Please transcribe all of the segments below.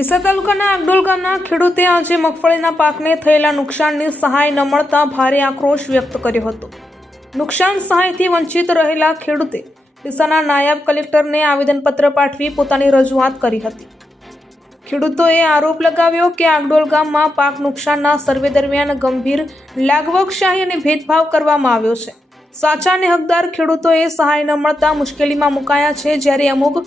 ડીસા તાલુકાના આગડોલ ગામના ખેડૂતે આજે મગફળીના પાકને થયેલા નુકસાનની સહાય ન મળતા ભારે આક્રોશ વ્યક્ત કર્યો હતો. નુકસાન સહાયથી વંચિત રહેલા ખેડૂતે ડીસાના નાયબ કલેક્ટરને આવેદનપત્ર પાઠવી પોતાની રજૂઆત કરી હતી. ખેડૂતોએ આરોપ લગાવ્યો કે આગડોલ ગામમાં પાક નુકસાનના સર્વે દરમિયાન ગંભીર લાગવકશાહી અને ભેદભાવ કરવામાં આવ્યો છે. સાચા અને હકદાર ખેડૂતોએ સહાય ન મળતા મુશ્કેલીમાં મુકાયા છે જ્યારે અમુક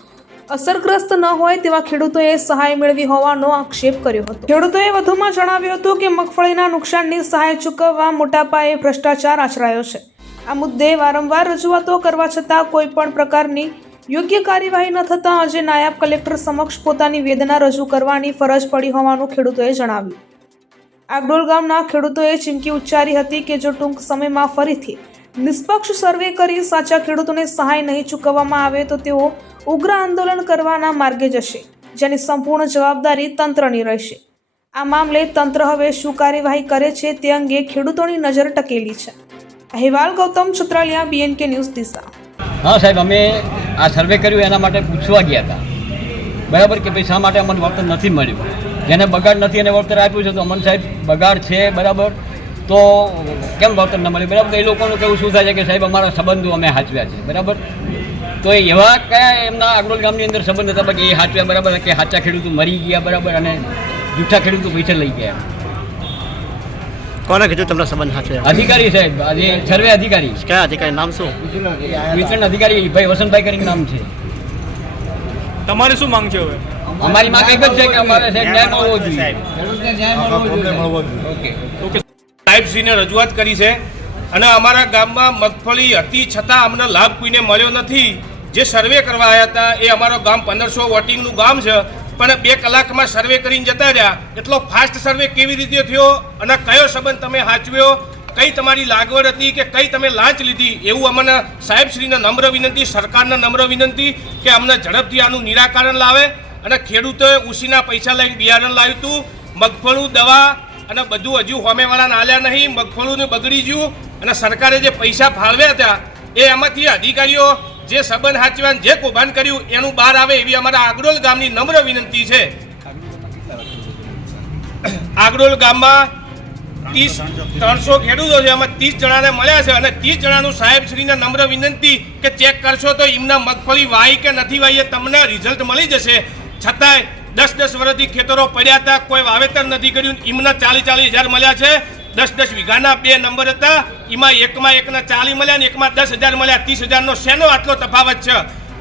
અસરગ્રસ્ત ન હોય તેવા ખેડૂતોએ સહાય મેળવી હોવાનો આક્ષેપ કર્યો હતો. ખેડૂતોએ વધુમાં જણાવ્યું હતું કે મગફળીના નુકસાનની સહાય ચૂકવવા મોટા પાયે ભ્રષ્ટાચાર આચરાયો છે. આ મુદ્દે વારંવાર રજૂઆતો કરવા છતાં કોઈ પણ પ્રકારની યોગ્ય કાર્યવાહી ન થતાં આજે નાયબ કલેક્ટર સમક્ષ પોતાની વેદના રજૂ કરવાની ફરજ પડી હોવાનું ખેડૂતોએ જણાવ્યું. આગડોલ ગામના ખેડૂતોએ ચીમકી ઉચ્ચારી હતી કે જો ટૂંક સમયમાં ફરીથી નિષ્પક્ષ સર્વે કરી સાચા ખેડૂતોને સહાય નહીં ચૂકવવામાં આવે તો તેઓ ઉગ્ર આંદોલન કરવાના માર્ગે જશે, જેની સંપૂર્ણ જવાબદારી તંત્રની રહેશે. આ મામલે તંત્ર હવે શું કાર્યવાહી કરે છે તે અંગે ખેડૂતોની નજર ટકેલી છે. અહેવાલ ગૌતમ છત્રાલિયા બીએનકે ન્યૂઝ દિશા હા, સાહેબ, અમે આ સર્વે કર્યું, એના માટે પૂછવા ગયા હતા. બરાબર કે શા માટે અમને વળતર નથી મળ્યું? જેને બગાડ નથી એને વળતર આપ્યું છે તો અમન સાહેબ, બગાડ છે, બરાબર? તો કેમ વળતર ન મળે બરાબર તો એ લોકોનું કેવું શું થાય છે કે સાહેબ અમારા સંબંધો અમે હાચવ્યા છે બરાબર? તો એવા કયા એમના આગરોલ ગામની અંદર સંબંધ હતા બાકી એ હાચવ્યા બરાબર કે હાચા ખેડૂતો મરી ગયા બરાબર અને જૂઠા ખેડૂતો પૈસા લઈ ગયા કોને કીધું તમને સંબંધ સાચવે અધિકારી સાહેબ આજે સર્વે અધિકારી. કયા અધિકારી નામ શું? વિતરણ અધિકારી ભાઈ વસંતભાઈ કરીને નામ છે. તમારે શું માંગ છે હવે? અમારી માંગ એક જ છે કે અમારે સાહેબ ન્યાય મળવો જોઈએ. ખેડૂતને ન્યાય મળવો જોઈએ. ઓકે સાહેબશ્રીને રજૂઆત કરી છે અને અમારા ગામમાં મગફળી હતી છતાં અમને લાભ કોઈને મળ્યો નથી. જે સર્વે કરવા આવ્યા હતા એ અમારો ગામ પંદરસો વોટિંગનું ગામ છે, પણ બે કલાકમાં સર્વે કરીને જતા રહ્યા. એટલો ફાસ્ટ સર્વે કેવી રીતે થયો અને કયો સંબંધ તમે હાચવ્યો, કઈ તમારી લાગવડ હતી કે કઈ તમે લાંચ લીધી, એવું અમને સાહેબશ્રીને નમ્ર વિનંતી, સરકારને નમ્ર વિનંતી કે અમને ઝડપથી આનું નિરાકરણ લાવે. અને ખેડૂતોએ ઉસીના પૈસા લઈને બિયારણ લાવ્યું હતું. મગફળું દવા અને બધું હજુ હોમેવાળાને આલ્યા નહીં, મગફળીનું બગડી ગયું. અને સરકારે જે પૈસા ફાળવ્યા હતા, એ એમાંથી અધિકારીઓ જે સંબંધ સાચવાન જે કૌભાંડ કર્યું, એનું બહાર આવે એવી અમારા આગરોલ ગામની નમ્ર વિનંતી છે. આગરોલ ગામમાં ત્રીસ, ત્રણસો ખેડૂતો છે. એમાં ત્રીસ જણાને મળ્યા છે અને ત્રીસ જણાનું સાહેબશ્રીને નમ્ર વિનંતી કે ચેક કરશો તો એમના મગફળી વાય કે નથી વાય એ તમને રિઝલ્ટ મળી જશે. છતાંય દસ દસ વર્ષથી ખેતરો પડ્યા હતા કોઈ વાવેતર નથી કર્યું. એમના ચાલીસ ચાલીસ હજાર મળ્યા છે. દસ દસ વીઘાના બે નંબર હતા. એમાં એકમાં એકના ચાલીસ મળ્યા ને એકમાં દસ હજાર મળ્યા. ત્રીસ હજારનો શેનો આટલો તફાવત છે?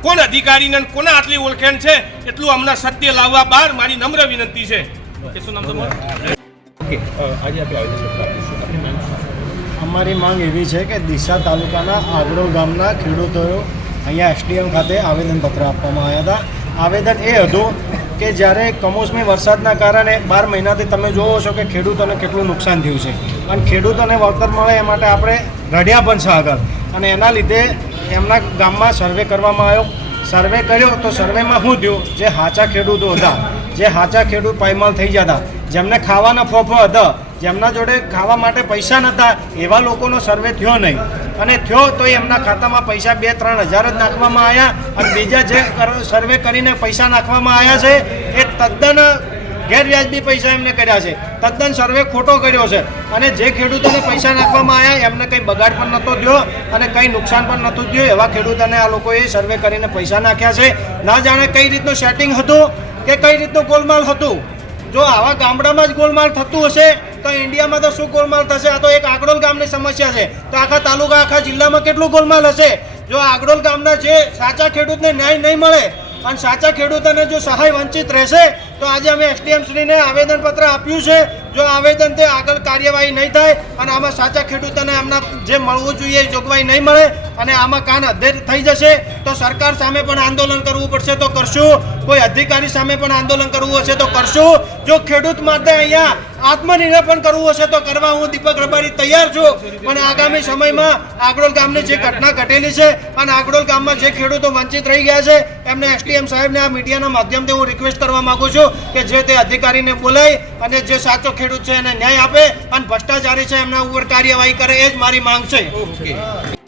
કોણ અધિકારીને કોના આટલી ઓળખેણ છે? એટલું અમને સત્ય લાવવા બહાર મારી નમ્ર વિનંતી છે. અમારી માંગ એવી છે કે દિશા તાલુકાના આગળો ગામના ખેડૂતોએ અહીંયા એસડીએમ ખાતે આવેદનપત્ર આપવામાં આવ્યા હતા. આવેદન એ હતું કે જ્યારે કમોસમી વરસાદના કારણે બાર મહિનાથી તમે જોવો છો કે ખેડૂતોને કેટલું નુકસાન થયું છે. અને ખેડૂતોને વળતર મળે એ માટે આપણે રડ્યા પણ છે આગળ. અને એના લીધે એમના ગામમાં સર્વે કરવામાં આવ્યો. સર્વે કર્યો તો સર્વેમાં શું થયું? જે સાચા ખેડૂતો હતા જે હાચા ખેડૂત પાયમાલ થઈ જતા. જેમને ખાવાના ફોફો હતા, જેમના જોડે ખાવા માટે પૈસા નહોતા એવા લોકોનો સર્વે થયો નહીં. અને થયો તો એમના ખાતામાં પૈસા બે ત્રણ હજાર જ નાખવામાં આવ્યા અને બીજા જે સર્વે કરીને પૈસા નાખવામાં આવ્યા છે, એ તદ્દન ગેરવ્યાજબી પૈસા એમને કર્યા છે. તદ્દન સર્વે ખોટો કર્યો છે. અને જે ખેડૂતોને પૈસા નાખવામાં આવ્યા એમને કંઈ બગાડ પણ નહોતો થયો અને કંઈ નુકસાન પણ નહોતું થયું. એવા ખેડૂતોને આ લોકોએ સર્વે કરીને પૈસા નાખ્યા છે. ના જાણે કઈ રીતનું સેટિંગ હતું. કે કઈ રીતનું ગોલમાલ હતું? જો આવા ગામડામાં જ ગોલમાલ થતું હશે, તો ઇન્ડિયામાં તો શું ગોલમાલ થશે? આ તો એક આગડોલ ગામની સમસ્યા છે. તો આખા તાલુકા, આખા જિલ્લામાં કેટલું ગોલમાલ હશે? જો આગડોલ ગામના જે સાચા ખેડૂતને ન્યાય નહીં મળે અને સાચા ખેડૂતોને જો સહાય વંચિત રહેશે, તો આજે અમે એસડીએમશ્રીને આવેદનપત્ર આપ્યું છે. જો આવેદન તે આગળ કાર્યવાહી નહીં થાય અને આમાં સાચા ખેડૂતોને એમના જે મળવું જોઈએ જોગવાઈ નહીં મળે અને આમાં કાન અધેર થઈ જશે સરકાર સામે પણ આંદોલન કરવું પડશે તો કરશું. કોઈ અધિકારી સામે પણ આંદોલન કરવું હશે તો કરશું. જો ખેડૂત માટે અહીંયા આત્મનિર્ભર કરવું હશે તો કરવા હું દીપક રબારી તૈયાર છું. પણ આગામી સમયમાં આગડોલ ગામની જે ઘટના ઘટેલી છે અને આગડોલ ગામમાં જે ખેડૂતો વંચિત રહી ગયા છે, એમને એસટીએમ સાહેબને આ મીડિયાના માધ્યમથી હું રિક્વેસ્ટ કરવા માંગુ છું કે જે તે અધિકારીને બોલાય અને જે સાચો ખેડૂત છે એને ન્યાય આપે અને ભ્રષ્ટાચારી છે એમના ઉપર કાર્યવાહી કરે, એ જ મારી માંગ છે.